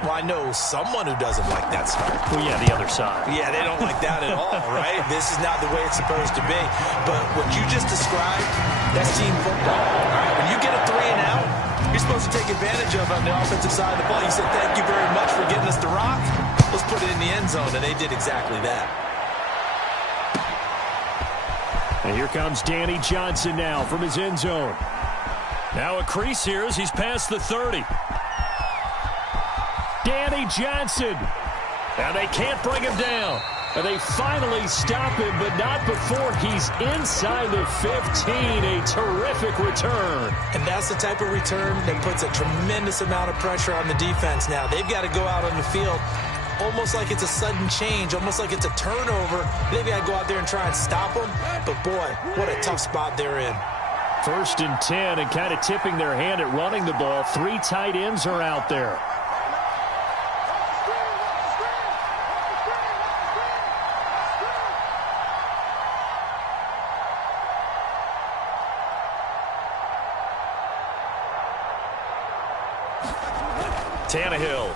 Well, I know someone who doesn't like that start. Well, yeah, the other side. Yeah, they don't like that at all, right? This is not the way it's supposed to be. But what you just described, that's team football. All right, when you get a 3 and out, you're supposed to take advantage of it on the offensive side of the ball. You said, thank you very much for getting us the rock. Let's put it in the end zone, and they did exactly that. And here comes Danny Johnson now from his end zone. Now a crease here as he's past the 30. Danny Johnson. Now they can't bring him down. And they finally stop him, but not before he's inside the 15. A terrific return. And that's the type of return that puts a tremendous amount of pressure on the defense now. They've got to go out on the field almost like it's a sudden change, almost like it's a turnover. They've got to go out there and try and stop them. But, boy, what a tough spot they're in. 1st and 10, and kind of tipping their hand at running the ball. 3 tight ends are out there. Tannehill.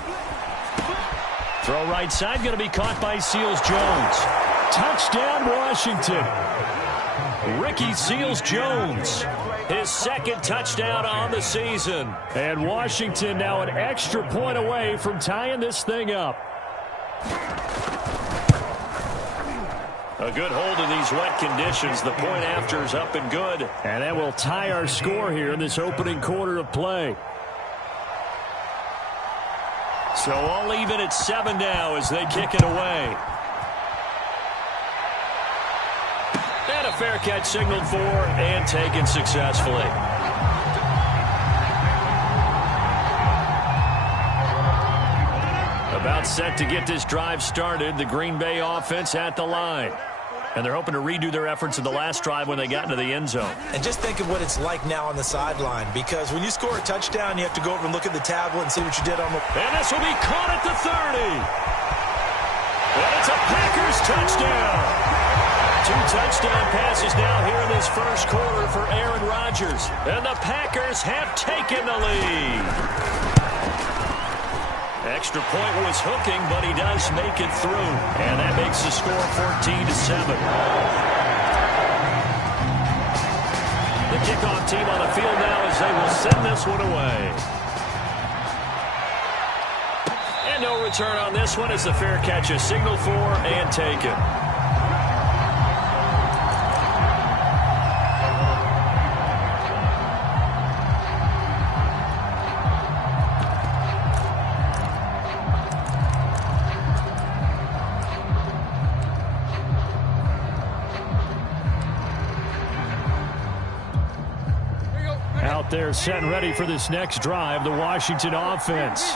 Throw right side, going to be caught by Seals-Jones. Touchdown, Washington. Ricky Seals-Jones, his 2nd touchdown on the season. And Washington now an extra point away from tying this thing up. A good hold in these wet conditions. The point after is up and good. And that will tie our score here in this opening quarter of play. So all even at 7 now as they kick it away. And a fair catch signaled for and taken successfully. About set to get this drive started. The Green Bay offense at the line. And they're hoping to redo their efforts in the last drive when they got into the end zone. And just think of what it's like now on the sideline, because when you score a touchdown, you have to go over and look at the tablet and see what you did on the... And this will be caught at the 30. And it's a Packers touchdown. 2 touchdown passes now here in this first quarter for Aaron Rodgers. And the Packers have taken the lead. Extra point was hooking, but he does make it through. And that makes the score 14-7. The kickoff team on the field now as they will send this one away. And no return on this one as the fair catch is signaled for and taken. Out there set and ready for this next drive, the Washington offense.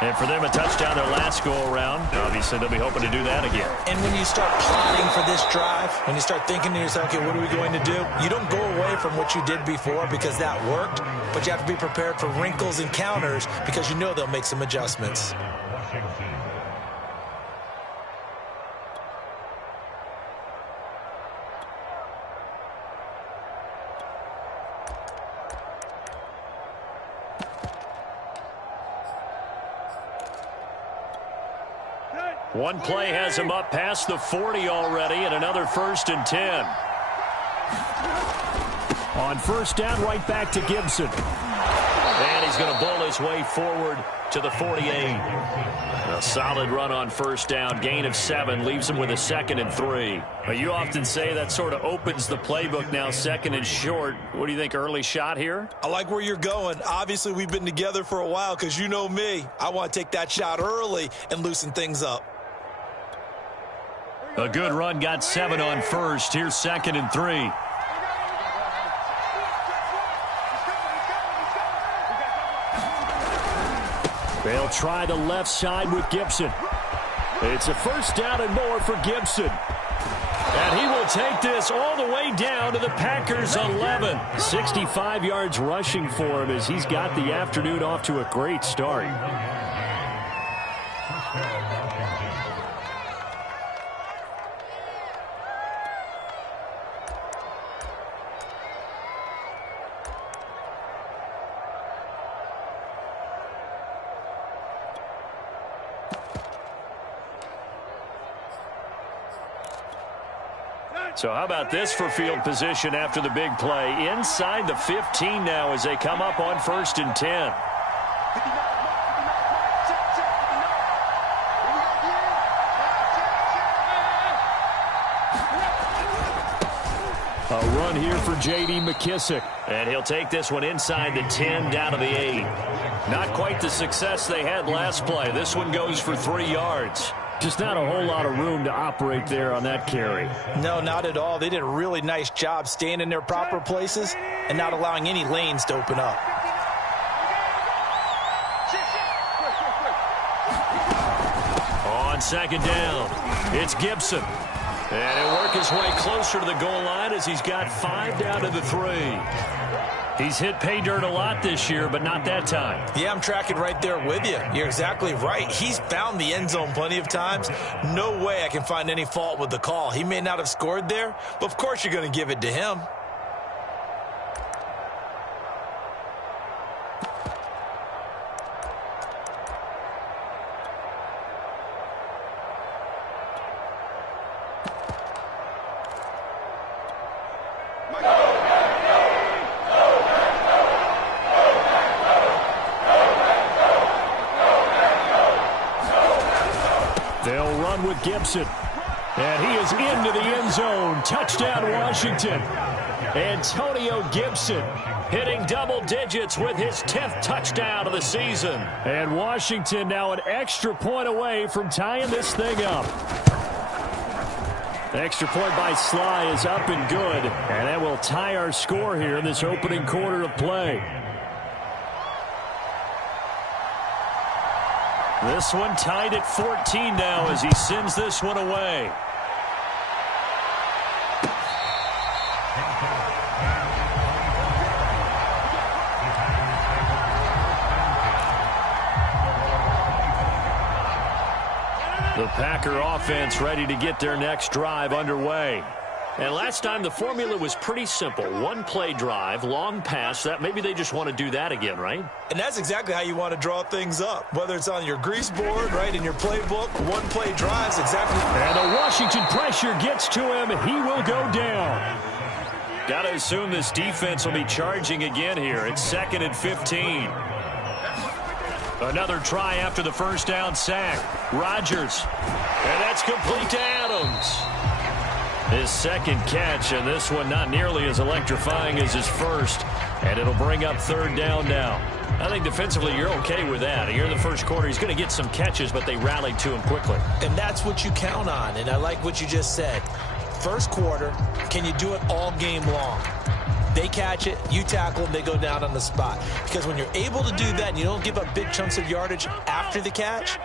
And for them, a touchdown their last go-around. Obviously, they'll be hoping to do that again. And when you start plotting for this drive, when you start thinking to yourself, okay, what are we going to do? You don't go away from what you did before because that worked, but you have to be prepared for wrinkles and counters because you know they'll make some adjustments. One play has him up past the 40 already, and another 1st and 10. On 1st down, right back to Gibson. And he's going to bull his way forward to the 48. A solid run on 1st down. Gain of 7 leaves him with a 2nd and 3. But you often say that sort of opens the playbook now, 2nd and short. What do you think, early shot here? I like where you're going. Obviously, we've been together for a while because you know me. I want to take that shot early and loosen things up. A good run, got 7 on 1st. Here's 2nd and 3. They'll try the left side with Gibson. It's a 1st down and more for Gibson. And he will take this all the way down to the Packers' 11. 65 yards rushing for him as he's got the afternoon off to a great start. So how about this for field position after the big play? Inside the 15 now as they come up on 1st and 10. A run here for J.D. McKissick. And he'll take this one inside the 10 down to the 8. Not quite the success they had last play. This one goes for 3 yards. Just not a whole lot of room to operate there on that carry. No, not at all. They did a really nice job staying in their proper places and not allowing any lanes to open up. On 2nd down, it's Gibson. And he'll work his way closer to the goal line as he's got 5 down to the 3. He's hit pay dirt a lot this year, but not that time. Yeah, I'm tracking right there with you. You're exactly right. He's found the end zone plenty of times. No way I can find any fault with the call. He may not have scored there, but of course you're going to give it to him. They'll run with Gibson. And he is into the end zone. Touchdown, Washington. Antonio Gibson hitting double digits with his 10th touchdown of the season. And Washington now an extra point away from tying this thing up. The extra point by Sly is up and good. And that will tie our score here in this opening quarter of play. This one tied at 14 now as he sends this one away. The Packer offense ready to get their next drive underway. And last time the formula was pretty simple. One play drive, long pass. That maybe they just want to do that again, right? And that's exactly how you want to draw things up. Whether it's on your grease board, right, in your playbook, one play drives exactly. And the Washington pressure gets to him. He will go down. Got to assume this defense will be charging again here. It's 2nd and 15. Another try after the first down sack. Rodgers. And that's complete to Adams. His second catch, and this one not nearly as electrifying as his first. And it'll bring up 3rd down now. I think defensively you're okay with that. Here in the first quarter, he's going to get some catches, but they rallied to him quickly. And that's what you count on, and I like what you just said. First quarter, can you do it all game long? They catch it, you tackle them, they go down on the spot. Because when you're able to do that and you don't give up big chunks of yardage after the catch,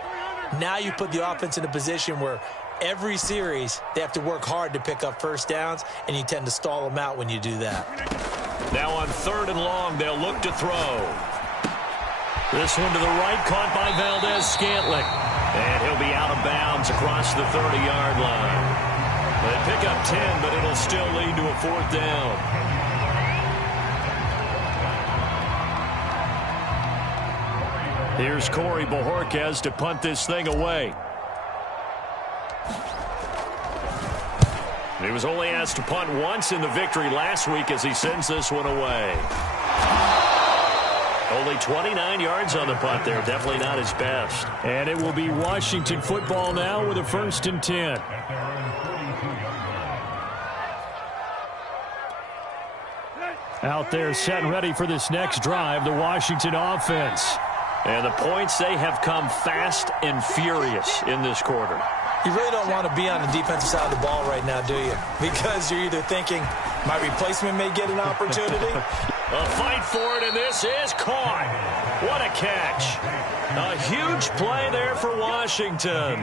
now you put the offense in a position where every series they have to work hard to pick up first downs, and you tend to stall them out when you do that. Now on 3rd and long, they'll look to throw. This one to the right, caught by Valdez-Scantling. And he'll be out of bounds across the 30-yard line. They pick up 10, but it'll still lead to a 4th down. Here's Corey Bojorquez to punt this thing away. He was only asked to punt once in the victory last week as he sends this one away. Only 29 yards on the punt there. Definitely not his best. And it will be Washington football now with a 1st and 10. Out there set and ready for this next drive, the Washington offense. And the points, they have come fast and furious in this quarter. You really don't want to be on the defensive side of the ball right now, do you? Because you're either thinking, my replacement may get an opportunity. A fight for it, and this is caught. What a catch. A huge play there for Washington.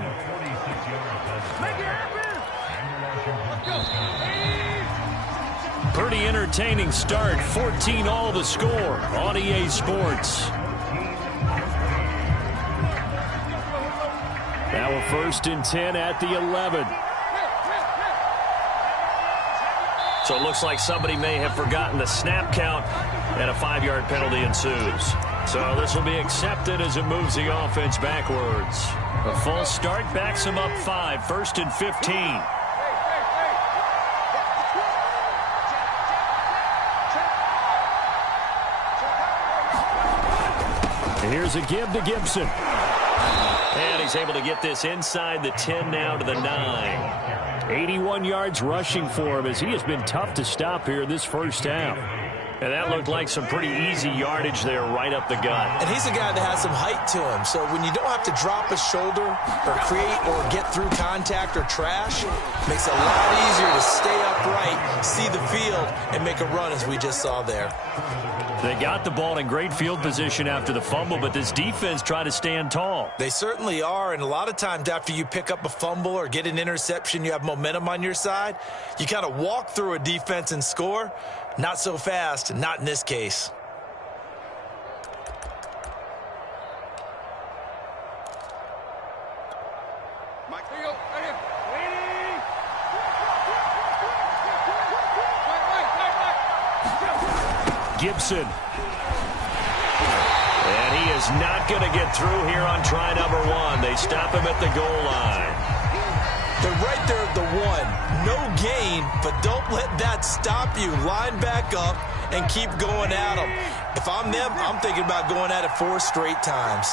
Make it happen. Pretty entertaining start. 14 all the score on EA Sports. Now a 1st and 10 at the 11. So it looks like somebody may have forgotten the snap count, and a 5-yard penalty ensues. So this will be accepted as it moves the offense backwards. A false start backs him up 5, 1st and 15. Here's a give to Gibson. And he's able to get this inside the 10 now to the 9. 81 yards rushing for him as he has been tough to stop here in this first half. And that looked like some pretty easy yardage there right up the gut. And he's a guy that has some height to him. So when you don't have to drop a shoulder or create or get through contact or trash, it makes it a lot easier to stay upright, see the field, and make a run as we just saw there. They got the ball in great field position after the fumble, but this defense tried to stand tall. They certainly are, and a lot of times after you pick up a fumble or get an interception, you have momentum on your side. You kind of walk through a defense and score. Not so fast, not in this case. Mike, here you go. Right here. Gibson. And he is not going to get through here on try number 1. They stop him at the goal line. They're right there at the 1. No gain, but don't let that stop you. Line back up and keep going at them. If I'm them, I'm thinking about going at it 4 straight times.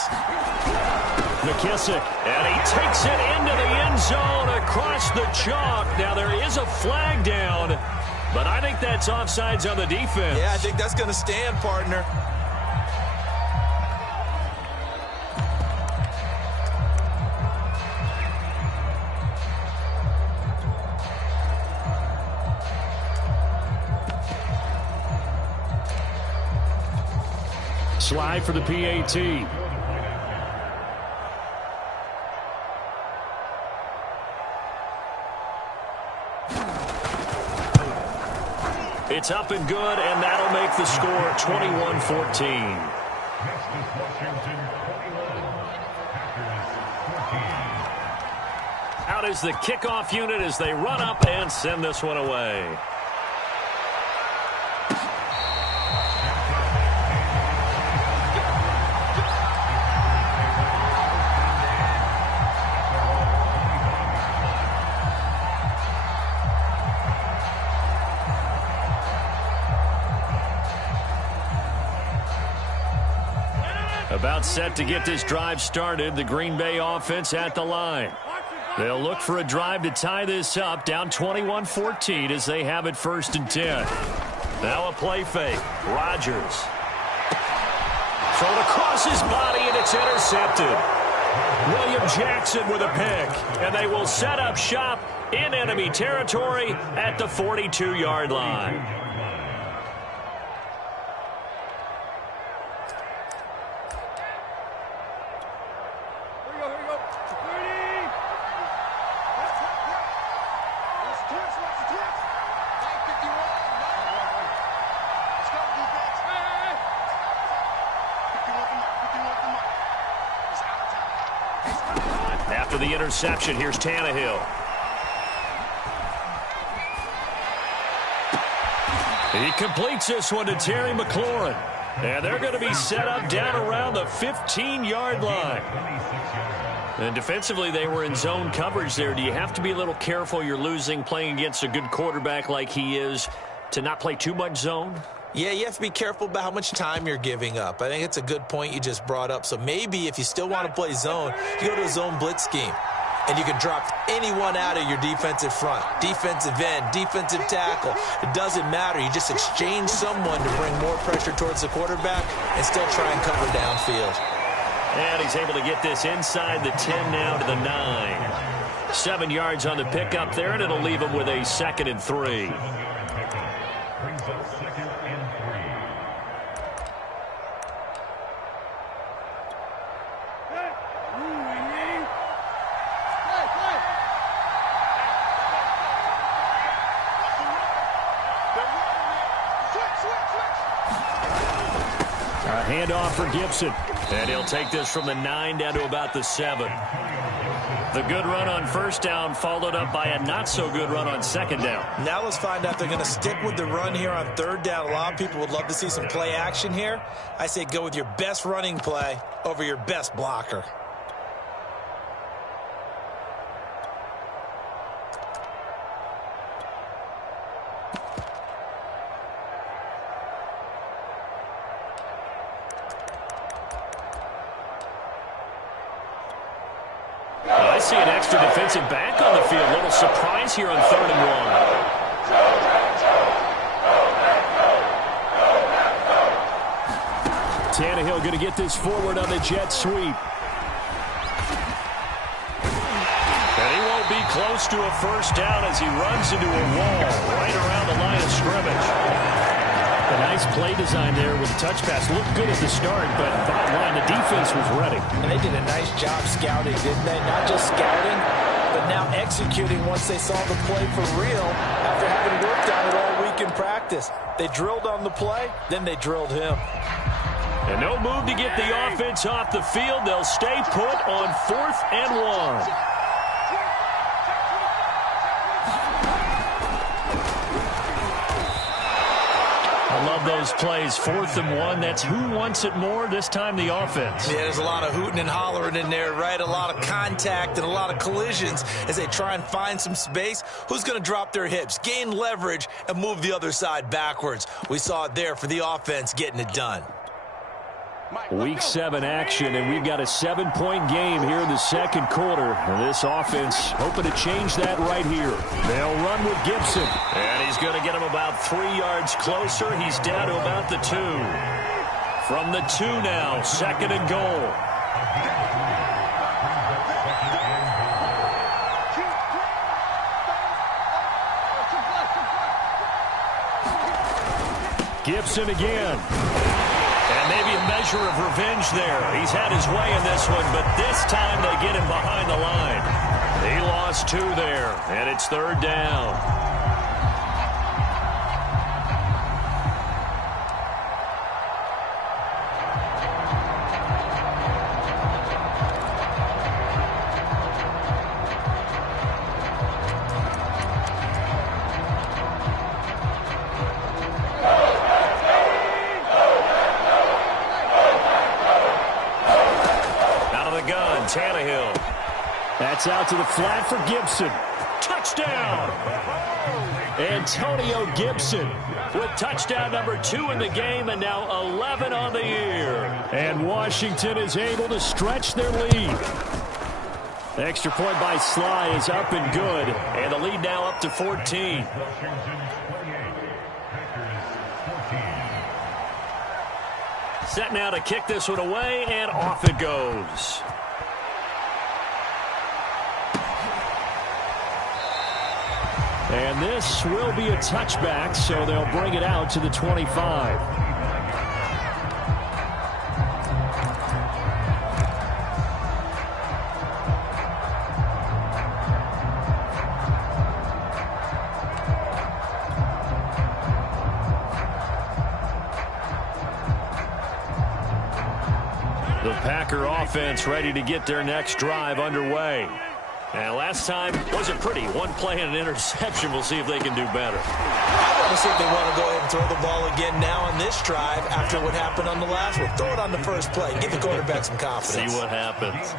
McKissick, and he takes it into the end zone across the chalk. Now there is a flag down, but I think that's offsides on the defense. Yeah, I think that's going to stand, partner. Slide for the PAT. It's up and good, and that'll make the score 21-14. Out is the kickoff unit as they run up and send this one away. About set to get this drive started, the Green Bay offense at the line. They'll look for a drive to tie this up, down 21-14 as they have it 1st and 10. Now a play fake. Rodgers. Thrown across his body, and it's intercepted. William Jackson with a pick, and they will set up shop in enemy territory at the 42-yard line. After the interception, here's Tannehill. He completes this one to Terry McLaurin. And they're going to be set up down around the 15-yard line. And defensively, they were in zone coverage there. Do you have to be a little careful? You're losing, playing against a good quarterback like he is, to not play too much zone? Yeah, you have to be careful about how much time you're giving up. I think it's a good point you just brought up. So maybe if you still want to play zone, you go to a zone blitz scheme. And you can drop anyone out of your defensive front, defensive end, defensive tackle. It doesn't matter. You just exchange someone to bring more pressure towards the quarterback and still try and cover downfield. And he's able to get this inside the 10 now to the 9. 7 yards on the pickup there, and it'll leave him with a 2nd and 3. Handoff for Gibson. And he'll take this from the 9 down to about the 7. The good run on 1st down followed up by a not-so-good run on 2nd down. Now let's find out if they're going to stick with the run here on 3rd down. A lot of people would love to see some play action here. I say go with your best running play over your best blocker. I see an extra defensive back on the field. A little surprise here on 3rd and 1. Tannehill going to get this forward on the jet sweep. And he won't be close to a first down as he runs into a wall right around the line of scrimmage. A nice play design there with the touch pass. Looked good at the start, but bottom line, the defense was ready. And they did a nice job scouting, didn't they? Not just scouting, but now executing once they saw the play for real after having worked on it all week in practice. They drilled on the play, then they drilled him. And no move to get the offense off the field. They'll stay put on 4th and 1. I love those plays. 4th and 1. That's who wants it more. This time the offense. Yeah, there's a lot of hooting and hollering in there, right? A lot of contact and a lot of collisions as they try and find some space. Who's going to drop their hips, gain leverage, and move the other side backwards? We saw it there for the offense getting it done. Week 7 action, and we've got a 7-point game here in the 2nd quarter. And this offense hoping to change that right here. They'll run with Gibson. And he's going to get him about 3 yards closer. He's down to about the 2. From the 2 now, 2nd and goal. Gibson again. And maybe a measure of revenge there. He's had his way in this one, but this time they get him behind the line. He lost 2 there, and it's 3rd down. Tannehill. That's out to the flat for Gibson. Touchdown! Antonio Gibson with touchdown number 2 in the game and now 11 on the year. And Washington is able to stretch their lead. The extra point by Sly is up and good. And the lead now up to 14. Set now to kick this one away, and off it goes. And this will be a touchback, so they'll bring it out to the 25. The Packer offense ready to get their next drive underway. And last time wasn't pretty. 1 play and an interception. We'll see if they can do better. I want to see if they want to go ahead and throw the ball again now on this drive after what happened on the last one. Throw it on the first play. Give the quarterback some confidence. See what happens.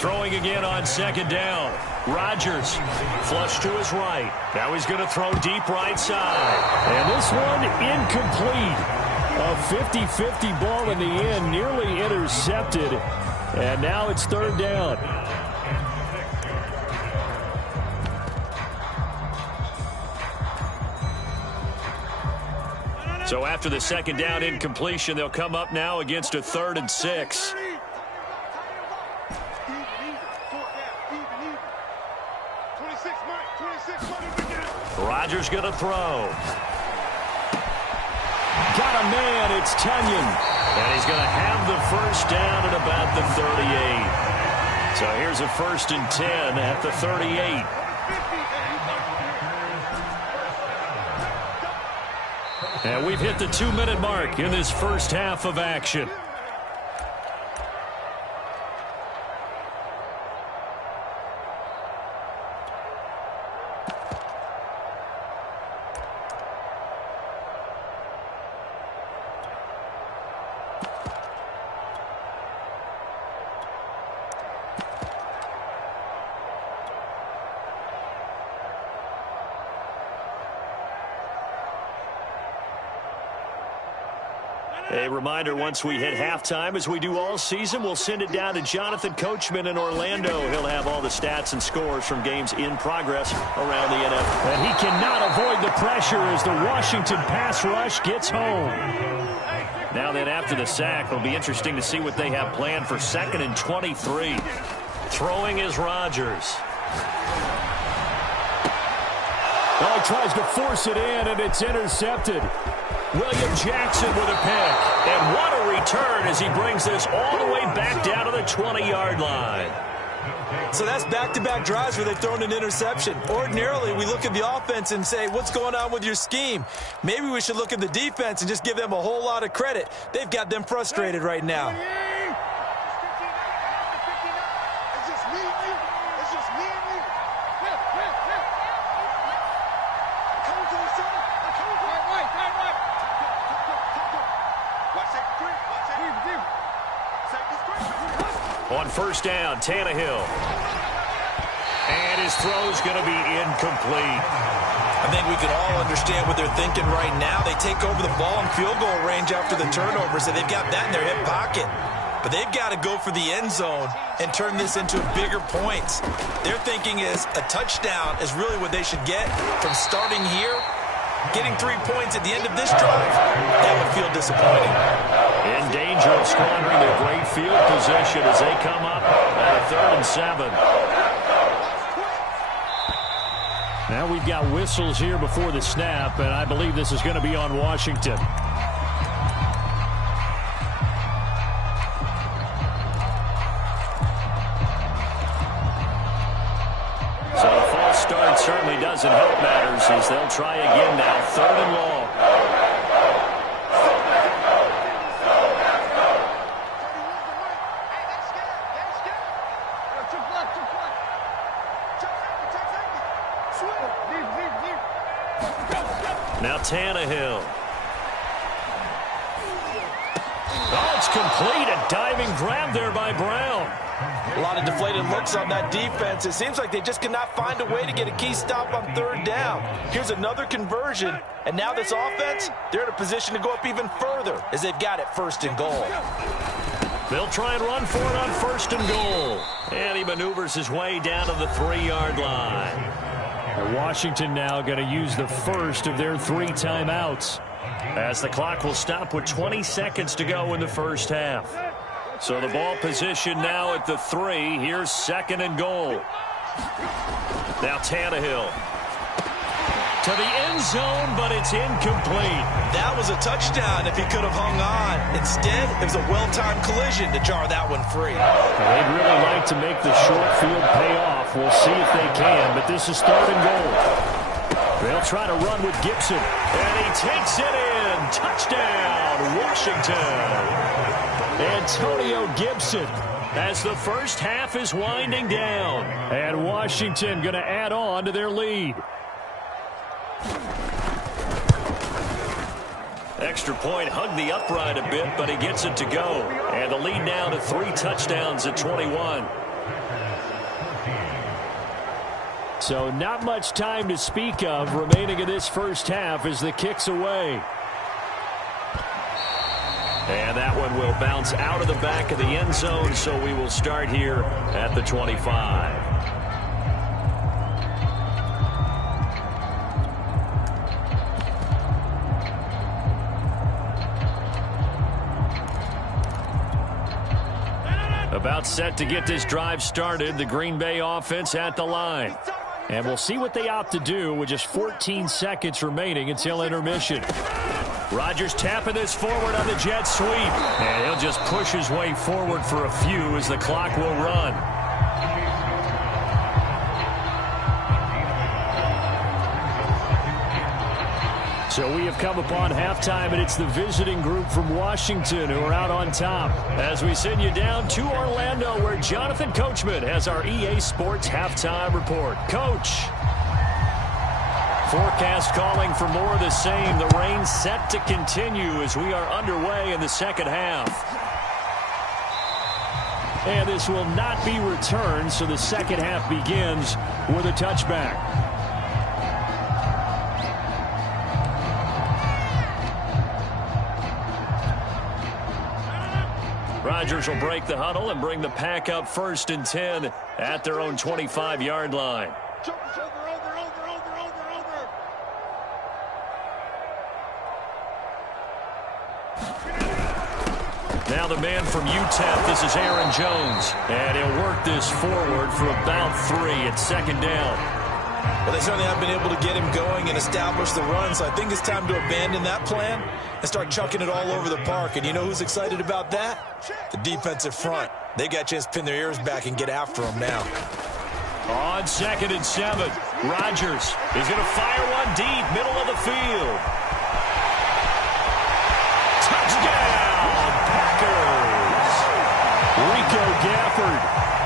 Throwing again on 2nd down. Rodgers flush to his right. Now he's going to throw deep right side. And this one incomplete. A 50-50 ball in the end, nearly intercepted. And now it's 3rd down. So after the 2nd down incompletion, they'll come up now against a 3rd and 6. Rodgers going to throw. Got a man, it's Tunyon. And he's going to have the first down at about the 38. So here's a 1st and 10 at the 38. And we've hit the 2-minute mark in this first half of action. A reminder, once we hit halftime, as we do all season, we'll send it down to Jonathan Coachman in Orlando. He'll have all the stats and scores from games in progress around the NFL. And he cannot avoid the pressure as the Washington pass rush gets home. Now then, after the sack, it'll be interesting to see what they have planned for 2nd and 23. Throwing is Rodgers. Oh, tries to force it in, and it's intercepted. William Jackson with a pick. And what a return as he brings this all the way back down to the 20-yard line. So that's back-to-back drives where they've thrown an interception. Ordinarily, we look at the offense and say, what's going on with your scheme? Maybe we should look at the defense and just give them a whole lot of credit. They've got them frustrated right now. On first down, Tannehill. And his throw's going to be incomplete. I think we can all understand what they're thinking right now. They take over the ball in field goal range after the turnover, so they've got that in their hip pocket. But they've got to go for the end zone and turn this into bigger points. Their thinking is a touchdown is really what they should get from starting here. Getting 3 points at the end of this drive, that would feel disappointing. In danger of squandering their great field position as they come up at a 3rd and 7. Now we've got whistles here before the snap, and I believe this is going to be on Washington. So a false start certainly doesn't help matters as they'll try again now, 3rd and long. Now Tannehill. Oh, it's complete. A diving grab there by Brown. A lot of deflated looks on that defense. It seems like they just cannot find a way to get a key stop on 3rd down. Here's another conversion, and now this offense, they're in a position to go up even further as they've got it 1st and goal. They'll try and run for it on 1st and goal. And he maneuvers his way down to the 3-yard line. Washington now going to use the first of their 3 timeouts. As the clock will stop with 20 seconds to go in the first half. So the ball position now at the 3. Here's 2nd and goal. Now Tannehill. To the end zone, but it's incomplete. That was a touchdown if he could have hung on. Instead, it was a well-timed collision to jar that one free. They'd really like to make the short field pay off. We'll see if they can, but this is 3rd and goal. They'll try to run with Gibson. And he takes it in. Touchdown, Washington. Antonio Gibson. As the first half is winding down. And Washington going to add on to their lead. Extra point hugged the upright a bit, but he gets it to go. And the lead now to 3 touchdowns at 21. So not much time to speak of remaining in this first half as the kick's away. And that one will bounce out of the back of the end zone, so we will start here at the 25. About set to get this drive started, the Green Bay offense at the line. And we'll see what they opt to do with just 14 seconds remaining until intermission. Rodgers tapping this forward on the jet sweep. And he'll just push his way forward for a few as the clock will run. So we have come upon halftime, and it's the visiting group from Washington who are out on top. As we send you down to Orlando, where Jonathan Coachman has our EA Sports halftime report. Coach. Forecast calling for more of the same. The rain set to continue as we are underway in the second half. And this will not be returned, so the second half begins with a touchback. Rodgers will break the huddle and bring the pack up 1st and 10 at their own 25-yard line. Now the man from UTEP, this is Aaron Jones. And he'll work this forward for about 3 at 2nd down. Well, they certainly have been able to get him going and establish the run, so I think it's time to abandon that plan and start chucking it all over the park. And you know who's excited about that? The defensive front. They got a chance to pin their ears back and get after him now. On 2nd and 7, Rodgers is going to fire one deep, middle of the field. Touchdown, Packers! Rico Gafford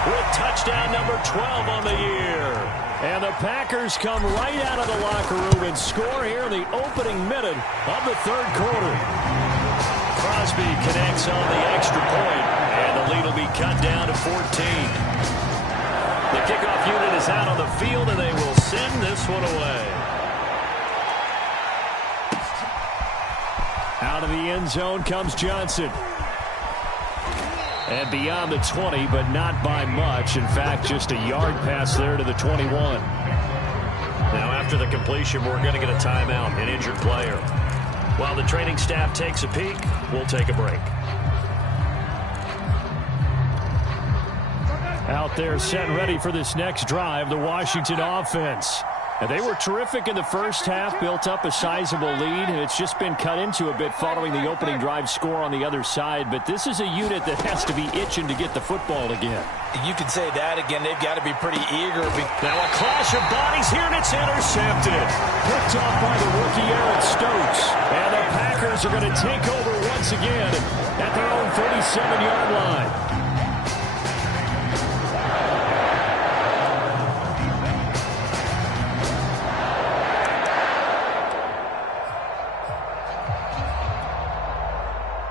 with touchdown number 12 on the year. And the Packers come right out of the locker room and score here in the opening minute of the 3rd quarter. Crosby connects on the extra point, and the lead will be cut down to 14. The kickoff unit is out on the field, and they will send this one away. Out of the end zone comes Johnson. And beyond the 20, but not by much. In fact, just a yard pass there to the 21. Now, after the completion, we're going to get a timeout, an injured player. While the training staff takes a peek, we'll take a break. Out there set and ready for this next drive, the Washington offense. And they were terrific in the first half, built up a sizable lead, and it's just been cut into a bit following the opening drive score on the other side. But this is a unit that has to be itching to get the football again. You could say that again. They've got to be pretty eager. Now a clash of bodies here, and it's intercepted. Picked off by the rookie Aaron Stokes. And the Packers are going to take over once again at their own 37-yard line.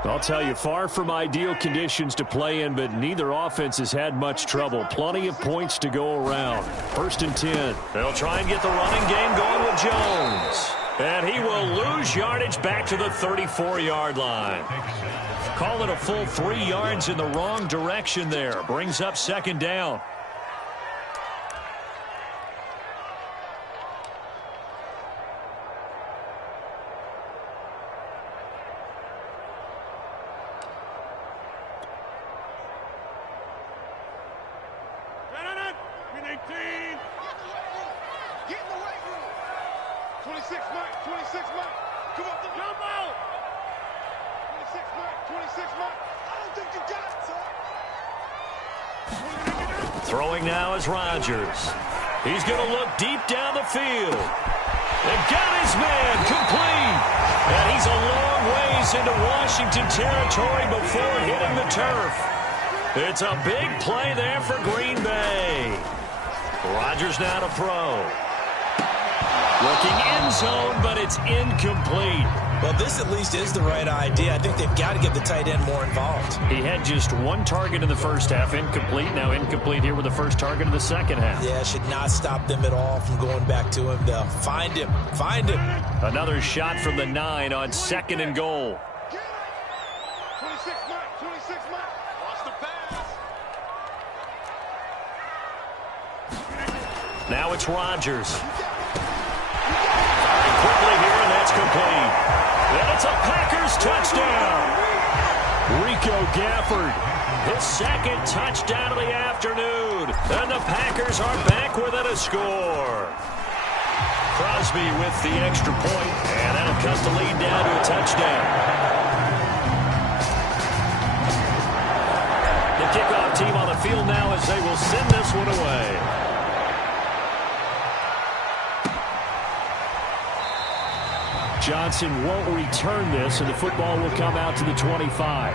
I'll tell you, far from ideal conditions to play in, but neither offense has had much trouble. Plenty of points to go around. 1st and 10. They'll try and get the running game going with Jones. And he will lose yardage back to the 34-yard line. Call it a full 3 yards in the wrong direction there. Brings up 2nd down. Throwing now is Rodgers. He's going to look deep down the field. And got his man complete. And he's a long ways into Washington territory before hitting the turf. It's a big play there for Green Bay. Rodgers now to throw. Looking end zone, but it's incomplete. Well, this at least is the right idea. I think they've got to get the tight end more involved. He had just 1 target in the first half, incomplete. Now incomplete here with the first target in the second half. Yeah, should not stop them at all from going back to him. They'll find him. Find him. Another shot from the 9 on 2nd and goal. 26 Mike. Lost the pass. Now it's Rodgers. Quickly here, and that's complete. And it's a Packers touchdown. Rico Gafford, his 2nd touchdown of the afternoon. And the Packers are back within a score. Crosby with the extra point, and that'll cut the lead down to a touchdown. The kickoff team on the field now as they will send this one away. Johnson won't return this, and the football will come out to the 25.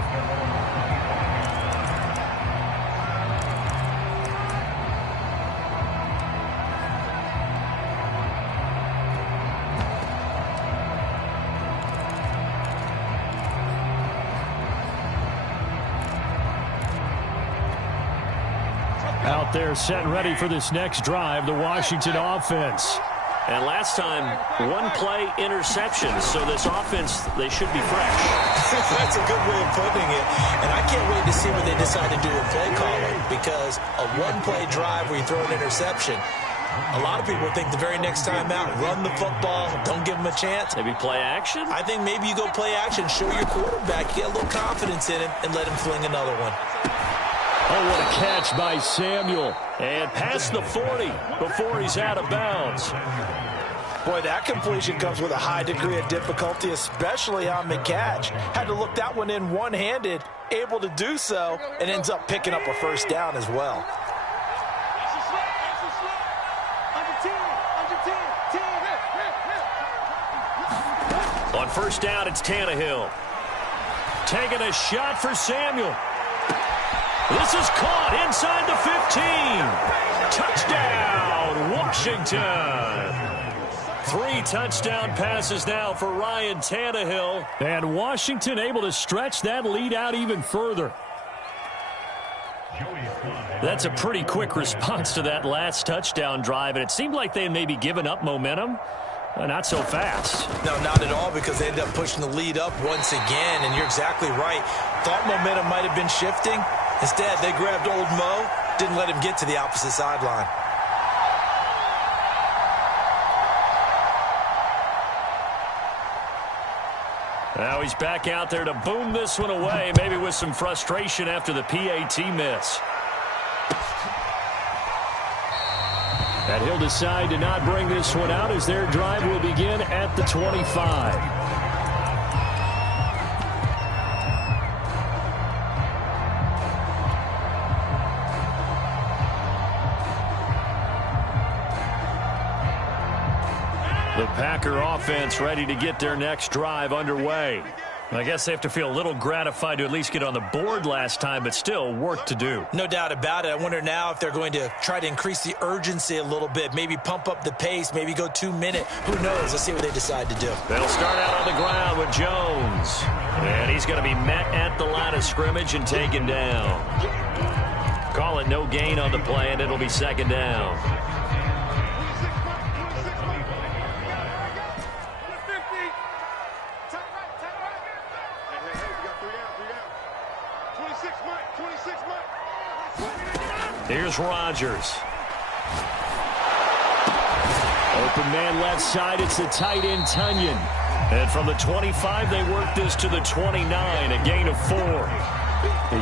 Out there set and ready for this next drive, the Washington offense. And last time, one play interception. So this offense, they should be fresh. That's a good way of putting it. And I can't wait to see what they decide to do with play calling, because a one-play drive where you throw an interception, a lot of people think the very next time out, run the football, don't give them a chance. Maybe play action? I think maybe you go play action, show your quarterback, get a little confidence in him, and let him fling another one. Oh, what a catch by Samuel. And past the 40 before he's out of bounds. Boy, that completion comes with a high degree of difficulty, especially on the catch. Had to look that one in one-handed, able to do so, and ends up picking up a first down as well. On first down, it's Tannehill. Taking a shot for Samuel. This is caught inside the 15. Touchdown, Washington. 3 touchdown passes now for Ryan Tannehill. And Washington able to stretch that lead out even further. That's a pretty quick response to that last touchdown drive, and it seemed like they had maybe given up momentum. Not so fast. No, not at all, because they end up pushing the lead up once again, and you're exactly right. Thought momentum might have been shifting. Instead, they grabbed old Mo, didn't let him get to the opposite sideline. Now he's back out there to boom this one away, maybe with some frustration after the PAT miss. And he'll decide to not bring this one out as their drive will begin at the 25. The Packer offense ready to get their next drive underway. I guess they have to feel a little gratified to at least get on the board last time, but still work to do. No doubt about it. I wonder now if they're going to try to increase the urgency a little bit, maybe pump up the pace, maybe go 2-minute. Who knows? Let's see what they decide to do. They'll start out on the ground with Jones. And he's going to be met at the line of scrimmage and taken down. Call it no gain on the play, and it'll be second down. Here's Rodgers. Open man left side. It's the tight end, Tunyon. And from the 25, they work this to the 29, a gain of 4.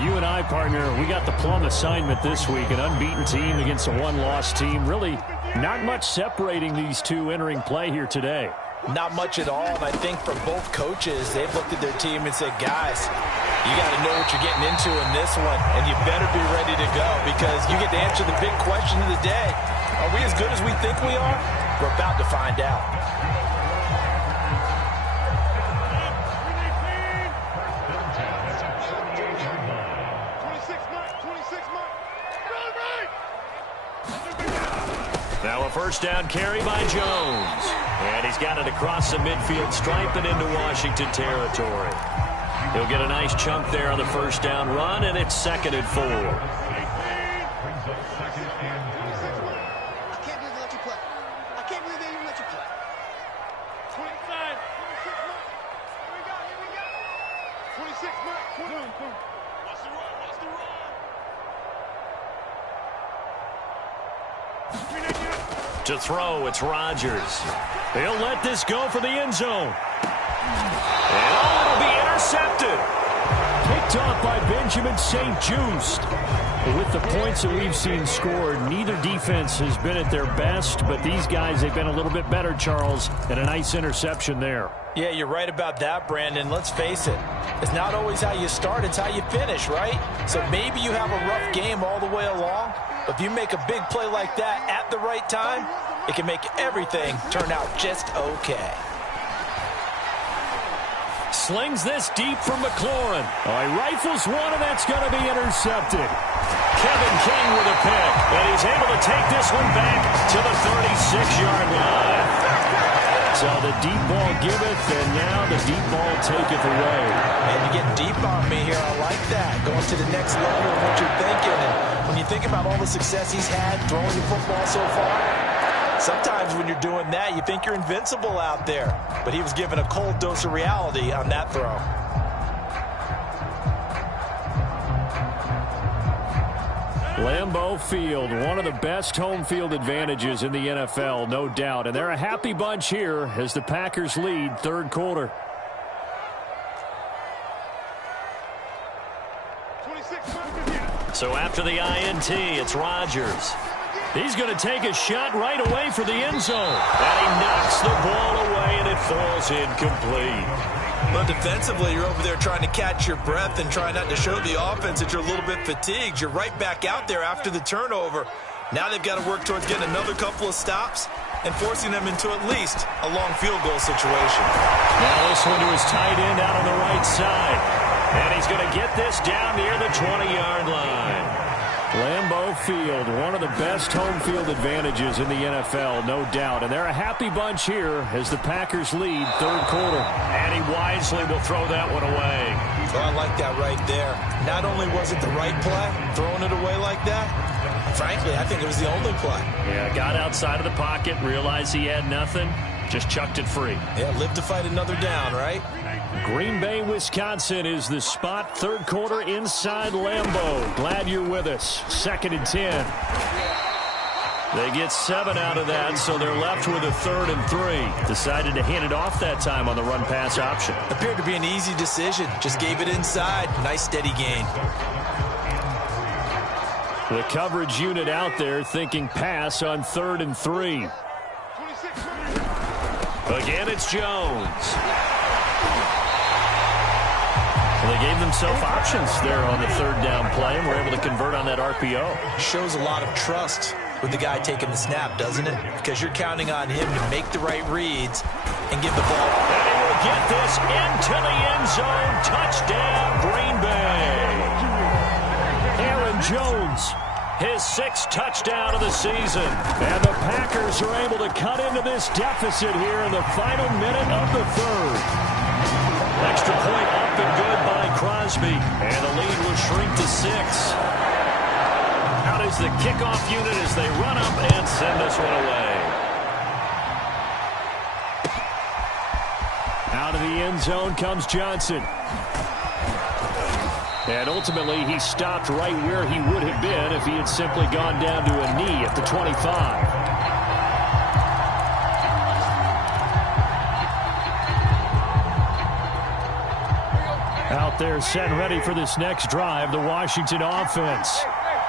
You and I, partner, we got the plum assignment this week. An unbeaten team against a one-loss team. Really not much separating these two entering play here today. Not much at all, and I think for both coaches, they've looked at their team and said, guys, you got to know what you're getting into in this one, and you better be ready to go, because you get to answer the big question of the day. Are we as good as we think we are? We're about to find out. Now a first down carry by Jones. And he's got it across the midfield stripe and into Washington territory. He'll get a nice chunk there on the first down run, and it's 2nd and 4. I can't believe they let you play. I can't believe they even let you play. 25. 26, Mike. Boom, boom. Watch the run. Watch the run. To throw, it's Rodgers. He'll let this go for the end zone. And it'll be intercepted. Picked off by Benjamin St-Juste. With the points that we've seen scored, neither defense has been at their best, but these guys, they've been a little bit better, Charles, and a nice interception there. Yeah, you're right about that, Brandon. Let's face it. It's not always how you start, it's how you finish, right? So maybe you have a rough game all the way along, but if you make a big play like that at the right time, it can make everything turn out just okay. Slings this deep for McLaurin. Oh, he rifles one, and that's going to be intercepted. Kevin King with a pick, and he's able to take this one back to the 36-yard line. So the deep ball giveth, and now the deep ball taketh away. And you get deep on me here. I like that. Going to the next level of what you're thinking. And when you think about all the success he's had throwing the football so far, Sometimes when you're doing that, you think you're invincible out there. But he was given a cold dose of reality on that throw. Lambeau Field, one of the best home field advantages in the NFL, no doubt. And they're a happy bunch here as the Packers lead third quarter. So after the INT, it's Rodgers. He's going to take a shot right away for the end zone. And he knocks the ball away, and it falls incomplete. But defensively, you're over there trying to catch your breath and try not to show the offense that you're a little bit fatigued. You're right back out there after the turnover. Now they've got to work towards getting another couple of stops and forcing them into at least a long field goal situation. Now this one to his tight end out on the right side. And he's going to get this down near the 20-yard line. Lambeau Field, one of the best home field advantages in the NFL, no doubt. And they're a happy bunch here as the Packers lead third quarter. And he wisely will throw that one away. Well, I like that right there. Not only was it the right play, throwing it away like that, frankly, I think it was the only play. Yeah, got outside of the pocket, realized he had nothing, just chucked it free. Yeah, live to fight another down, right? Green Bay, Wisconsin is the spot. Third quarter inside Lambeau. Glad you're with us. 2nd and 10. They get 7 out of that, so they're left with a 3rd and 3. Decided to hand it off that time on the run-pass option. Appeared to be an easy decision. Just gave it inside. Nice steady gain. The coverage unit out there thinking pass on 3rd and 3. Again, it's Jones. Well, they gave themselves options there on the 3rd down play and were able to convert on that RPO. Shows a lot of trust with the guy taking the snap, doesn't it? Because you're counting on him to make the right reads and give the ball. And he will get this into the end zone. Touchdown, Green Bay. Aaron Jones, his 6th touchdown of the season. And the Packers are able to cut into this deficit here in the final minute of the 3rd. Extra point up and good by Crosby. And the lead will shrink to 6. Out is the kickoff unit as they run up and send this one away. Out of the end zone comes Johnson. And ultimately, he stopped right where he would have been if he had simply gone down to a knee at the 25. Out there set and ready for this next drive, the Washington offense.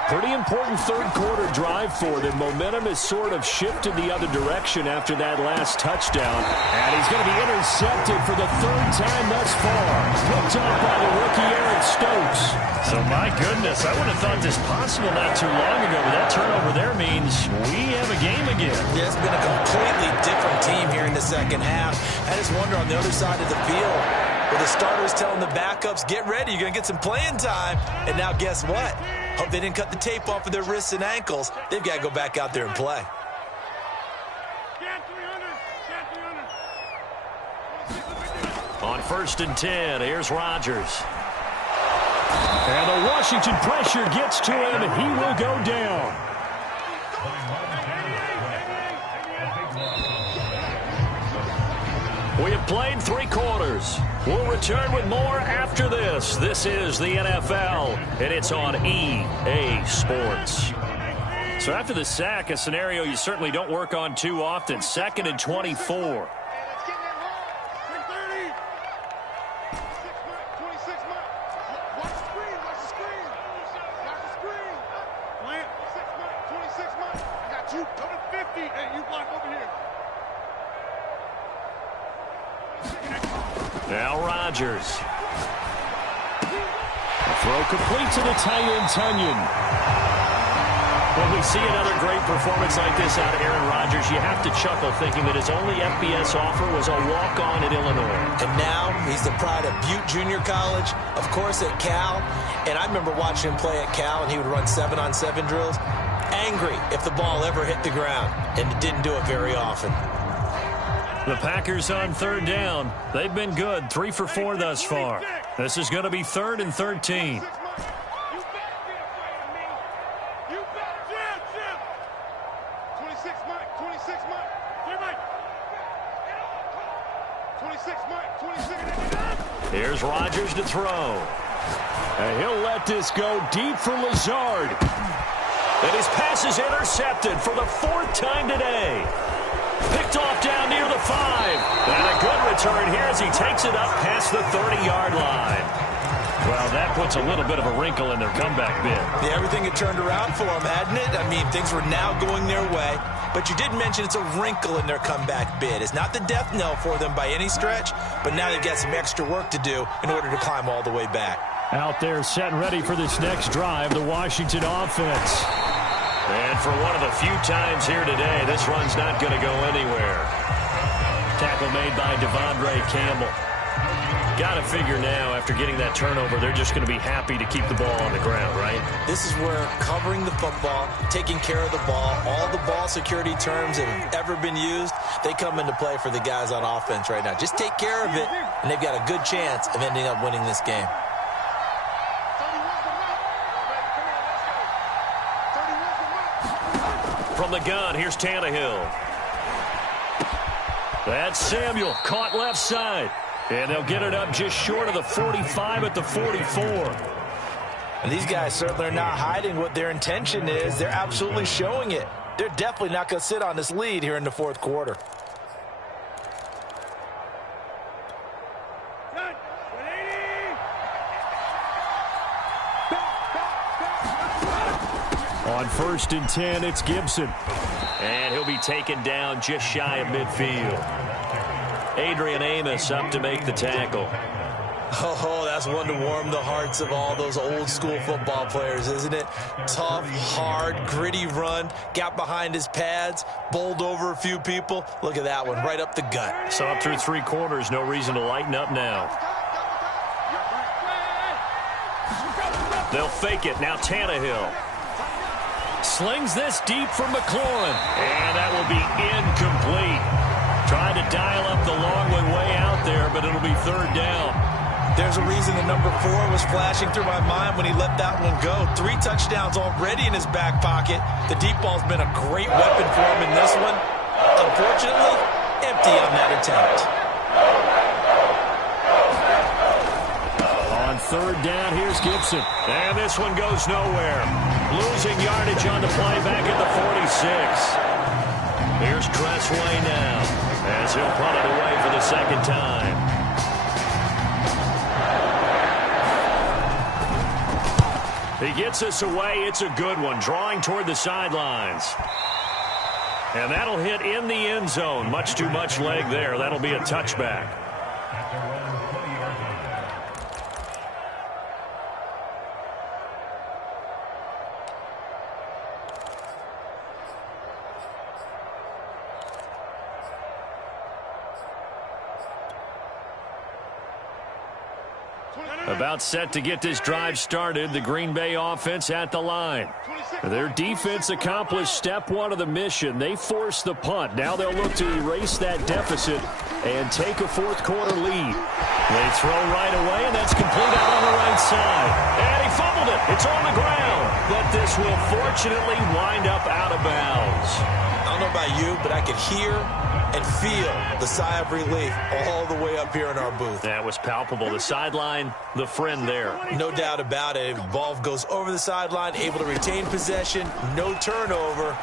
Pretty important third quarter drive for them. Momentum has sort of shifted the other direction after that last touchdown. And he's going to be intercepted for the 3rd time thus far. Picked up by the rookie Eric Stokes. So my goodness, I would have thought this possible not too long ago, but that turnover there means we have a game again. Yeah, it's been a completely different team here in the second half. I just wonder on the other side of the field, where the starters telling the backups, get ready, you're going to get some playing time. And now guess what? Hope they didn't cut the tape off of their wrists and ankles. They've got to go back out there and play. On 1st and 10, here's Rodgers. And the Washington pressure gets to him, and he will go down. We have played 3 quarters. We'll return with more after this. This is the NFL, and it's on EA Sports. So after the sack, a scenario you certainly don't work on too often. 2nd and 24. Now Rodgers. Throw complete to the tight end, Tunyon. When we see another great performance like this out of Aaron Rodgers, you have to chuckle thinking that his only FBS offer was a walk-on at Illinois. And now he's the pride of Butte Junior College, of course at Cal. And I remember watching him play at Cal, and he would run 7-on-7 drills. Angry if the ball ever hit the ground, and it didn't do it very often. The Packers on 3rd down. They've been good, 3 for 4 thus far. This is going to be 3rd and 13. 26, Mike. 3, Mike. 26, Mike. 26. Here's Rodgers to throw. And he'll let this go deep for Lazard. And his pass is intercepted for the 4th time today. Picked off down near the 5. And a good return here as he takes it up past the 30-yard line. Well, that puts a little bit of a wrinkle in their comeback bid. Yeah, everything had turned around for them, hadn't it? I mean, things were now going their way. But you did mention it's a wrinkle in their comeback bid. It's not the death knell for them by any stretch, but now they've got some extra work to do in order to climb all the way back. Out there set and ready for this next drive, the Washington offense. And for one of the few times here today, this run's not going to go anywhere. Tackle made by Devondre Campbell. Got to figure now, after getting that turnover, they're just going to be happy to keep the ball on the ground, right? This is where covering the football, taking care of the ball, all the ball security terms that have ever been used, they come into play for the guys on offense right now. Just take care of it, and they've got a good chance of ending up winning this game. From the gun, here's Tannehill. That's Samuel, caught left side. And they'll get it up just short of the 45 at the 44. And these guys certainly are not hiding what their intention is. They're absolutely showing it. They're definitely not going to sit on this lead here in the 4th quarter. On 1st and 10, it's Gibson. And he'll be taken down just shy of midfield. Adrian Amos up to make the tackle. Oh, that's one to warm the hearts of all those old school football players, isn't it? Tough, hard, gritty run. Got behind his pads, bowled over a few people. Look at that one, right up the gut. So up through 3 quarters, no reason to lighten up now. They'll fake it. Now Tannehill. Slings this deep for McLaurin. And that will be incomplete. Trying to dial up the long one way out there, but it'll be 3rd down. There's a reason the number 4 was flashing through my mind when he let that one go. 3 touchdowns already in his back pocket. The deep ball's been a great weapon for him in this one. Unfortunately, empty on that attempt. On 3rd down, here's Gibson. And this one goes nowhere. Losing yardage on the play back at the 46. Here's Cressway now, as he'll punt it away for the 2nd time. He gets us away. It's a good one, drawing toward the sidelines. And that'll hit in the end zone. Much too much leg there. That'll be a touchback. About set to get this drive started, the Green Bay offense at the line. Their defense accomplished step 1 of the mission. They forced the punt. Now they'll look to erase that deficit and take a 4th quarter lead. They throw right away, and that's complete out on the right side. And he fumbled it. It's on the ground. But this will fortunately wind up out of bounds. I don't know about you, but I could hear and feel the sigh of relief all the way up here in our booth. That was palpable. The sideline, the friend there. No doubt about it. Ball goes over the sideline, able to retain possession, no turnover.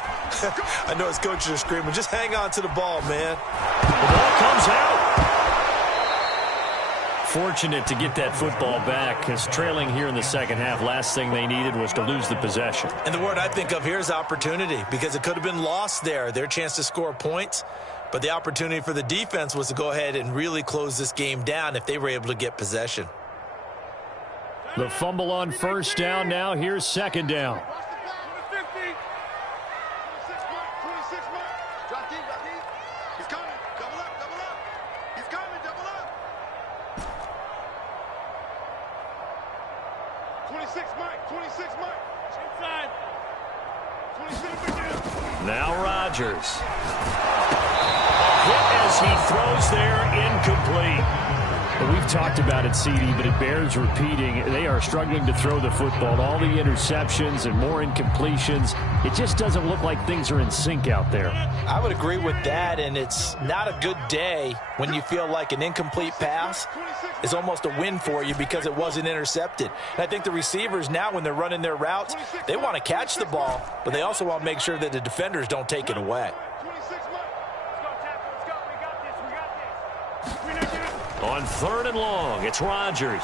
I know his coaches are screaming, just hang on to the ball, man. The ball comes out. Fortunate to get that football back, because trailing here in the 2nd half, last thing they needed was to lose the possession. And the word I think of here is opportunity, because it could have been lost there. Their chance to score points. But the opportunity for the defense was to go ahead and really close this game down if they were able to get possession. The fumble on 1st down. Now here's 2nd down. Now Rodgers. Hit as he throws there, incomplete. We've talked about it, CD, but it bears repeating. They are struggling to throw the football. All the interceptions and more incompletions. It just doesn't look like things are in sync out there. I would agree with that, and it's not a good day when you feel like an incomplete pass is almost a win for you because it wasn't intercepted. And I think the receivers now, when they're running their routes, they want to catch the ball, but they also want to make sure that the defenders don't take it away. On 3rd and long, it's Rodgers.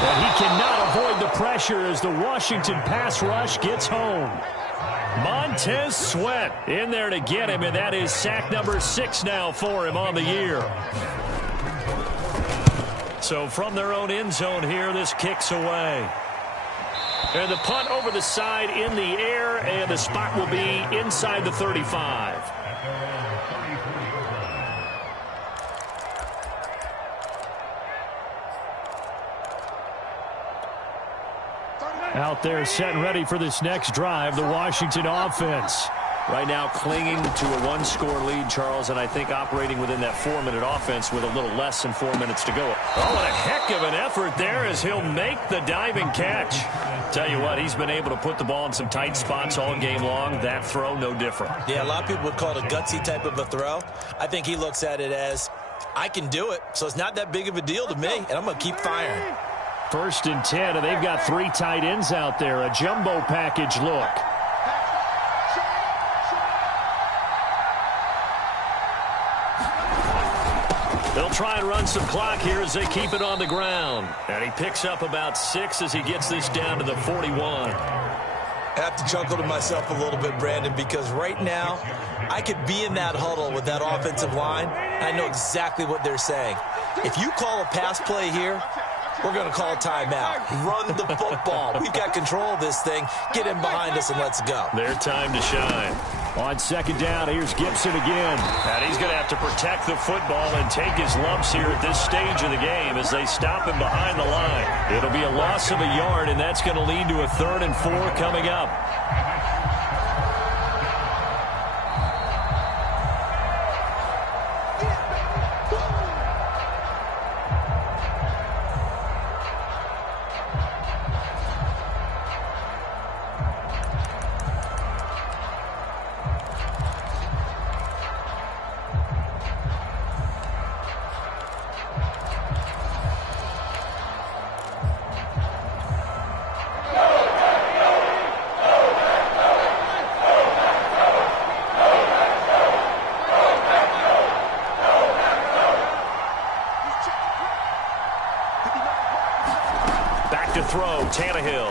But he cannot avoid the pressure as the Washington pass rush gets home. Montez Sweat in there to get him, and that is sack number 6 now for him on the year. So from their own end zone here, this kicks away. And the punt over the side in the air, and the spot will be inside the 35. Out there set and ready for this next drive, the Washington offense. Right now clinging to a 1-score lead, Charles, and I think operating within that 4-minute offense with a little less than 4 minutes to go. Oh, what a heck of an effort there as he'll make the diving catch. Tell you what, he's been able to put the ball in some tight spots all game long. That throw, no different. Yeah, a lot of people would call it a gutsy type of a throw. I think he looks at it as, I can do it, so it's not that big of a deal to me, and I'm going to keep firing. 1st and 10, and they've got 3 tight ends out there. A jumbo package look. They'll try and run some clock here as they keep it on the ground. And he picks up about 6 as he gets this down to the 41. I have to chuckle to myself a little bit, Brandon, because right now I could be in that huddle with that offensive line. I know exactly what they're saying. If you call a pass play here, we're going to call a timeout. Run the football. We've got control of this thing. Get in behind us and let's go. Their time to shine. On 2nd down, here's Gibson again. And he's going to have to protect the football and take his lumps here at this stage of the game as they stop him behind the line. It'll be a loss of a yard, and that's going to lead to a 3rd and 4 coming up. Tannehill.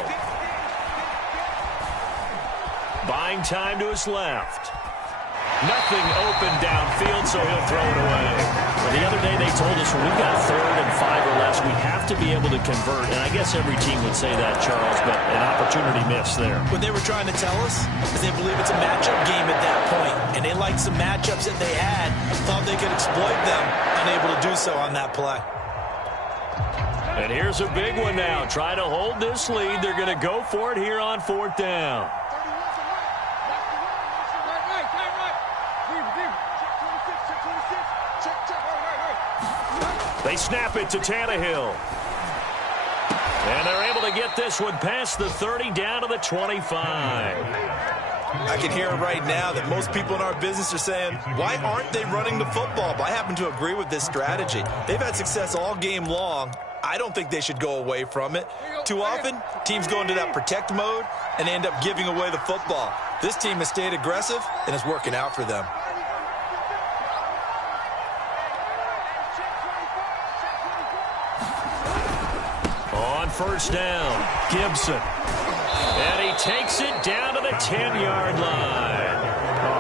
Buying time to his left. Nothing open downfield, so he'll throw it away. Well, the other day they told us when we've got 3rd and 5 or less, we have to be able to convert. And I guess every team would say that, Charles, but an opportunity missed there. What they were trying to tell us is they believe it's a matchup game at that point, and they liked some matchups that they had, thought they could exploit them, unable to do so on that play. And here's a big one now. Try to hold this lead. They're going to go for it here on 4th down. They snap it to Tannehill. And they're able to get this one past the 30 down to the 25. I can hear it right now that most people in our business are saying, why aren't they running the football? But I happen to agree with this strategy. They've had success all game long. I don't think they should go away from it. Too often, teams go into that protect mode and end up giving away the football. This team has stayed aggressive, and it's working out for them. On 1st down, Gibson. And he takes it down to the 10-yard line.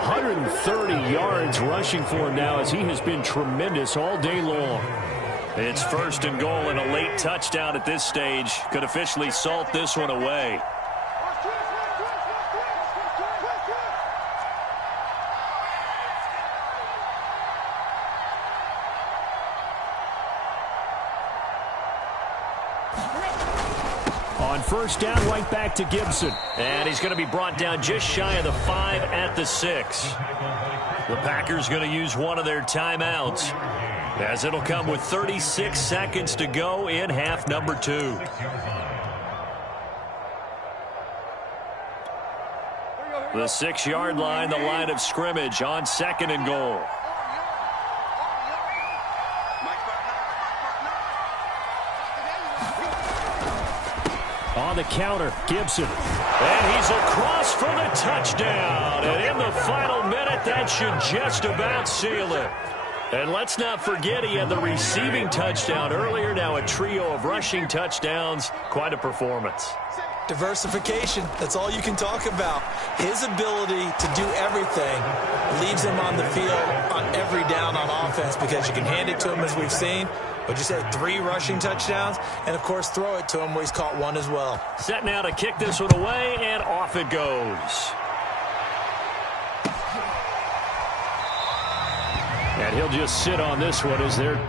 130 yards rushing for him now as he has been tremendous all day long. It's 1st and goal, and a late touchdown at this stage could officially salt this one away. On 1st down, right back to Gibson. And he's going to be brought down just shy of the 5 at the 6. The Packers going to use one of their timeouts. as it'll come with 36 seconds to go in half number 2. The 6-yard line, the line of scrimmage on 2nd and goal. On the counter, Gibson. And he's across for the touchdown. And in the final minute, that should just about seal it. And let's not forget he had the receiving touchdown earlier. Now a trio of rushing touchdowns. Quite a performance. Diversification, that's all you can talk about. His ability to do everything leaves him on the field on every down on offense because you can hand it to him, as we've seen. But you said 3 rushing touchdowns, and, of course, throw it to him where he's caught 1 as well. Set now to kick this one away, and off it goes. And he'll just sit on this one as they're...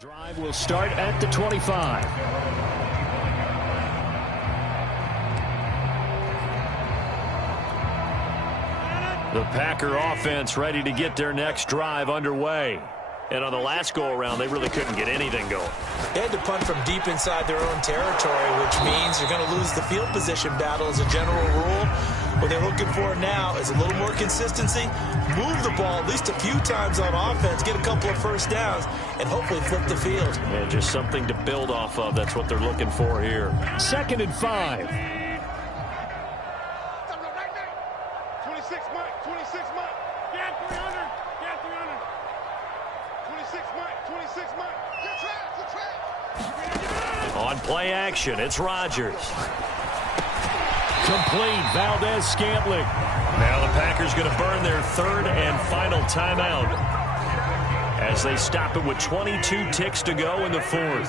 Drive will start at the 25. The Packer offense ready to get their next drive underway. And on the last go-around, they really couldn't get anything going. They had to punt from deep inside their own territory, which means you're going to lose the field position battle as a general rule. What they're looking for now is a little more consistency, move the ball at least a few times on offense, get a couple of first downs, and hopefully flip the field. And just something to build off of. That's what they're looking for here. 2nd and 5. 26 Mike, 26 Mike. Get 300. Get 300. 26 Mike, 26 Mike. Get trapped. On play action, it's Rodgers. Complete, Valdez-Scantling. Now the Packers going to burn their 3rd and final timeout as they stop it with 22 ticks to go in the 4th.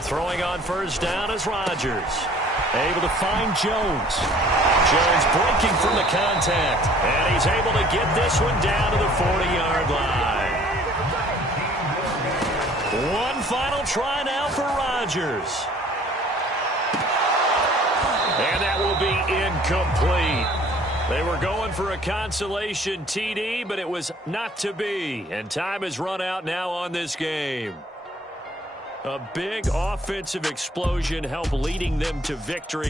Throwing on first down is Rodgers. Able to find Jones. Jones breaking from the contact. And he's able to get this one down to the 40-yard line. One final try now for Rodgers. And that will be incomplete. They were going for a consolation TD, but it was not to be. And time has run out now on this game. A big offensive explosion helped leading them to victory.